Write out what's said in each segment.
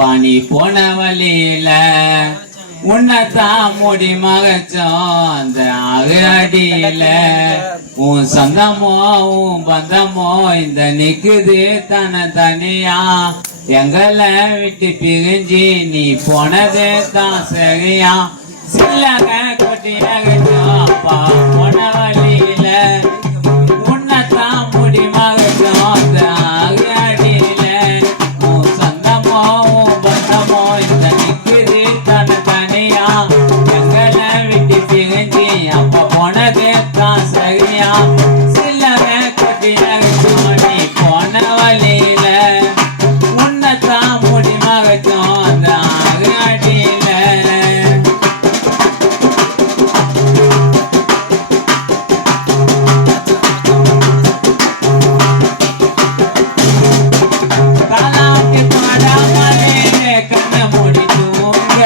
அப்பா நீ போன வழியில உன்னதான் முடி மகச்சோம் அந்த அடியில உன் சொந்தமோ உன் பந்தமோ இந்த நிக்குது தன தனியா எங்களை விட்டு பிரிஞ்சு நீ போனதே தான் சரியா சில்லக கொட்டியகச்சோம் அப்பா போன வழியில உன்னதான் முடி மகச்சோம் அந்த அடியில உன் சொந்தமோ உன் பந்தமோ இந்த நிக்குது தன தனியா எங்களை விட்டு பிரிஞ்சு அப்ப போனதே தான் சரியா சில்லக கொட்டியகச்சோம் நீ போன வழியில உன்னதான் முடி மகச்சோம் அந்த அடியில தாலாட்டு பாடாமலே கண்ண மூடி தூங்க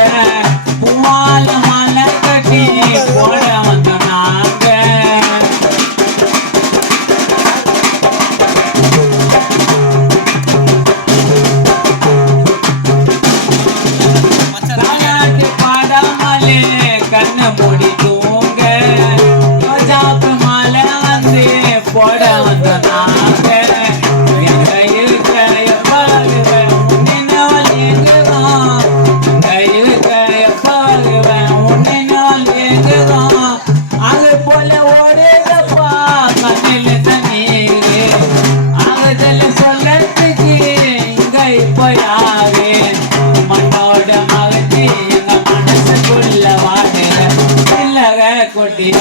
பூவால மாலை கட்டி போட வந்த நாங்க தாலாட்டு பாடாமலே கண்ண மூடி தூங்க ரோஜாப்பு மாலை வந்து போட வந்த நாங்க எங்க இருக்க எப்பாகுவேன் உன்னினால் எங்குதான் எங்க இருக்க எப்பாகுவேன் உன்னினால் எங்குதான் அது போல ஓடுதப்பா கண்ணில் தண்ணீரு ஆகுதல் சொல்லத்துக்கு இங்க இப்போ யாரு மண்ணோட மகத்தி எங்க மனசுக்குள்ள வாடுற இல்லக கொட்டிய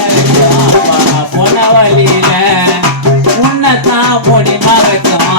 அப்பா போன வழியில உன்னதான் பொடி மகத்தோம்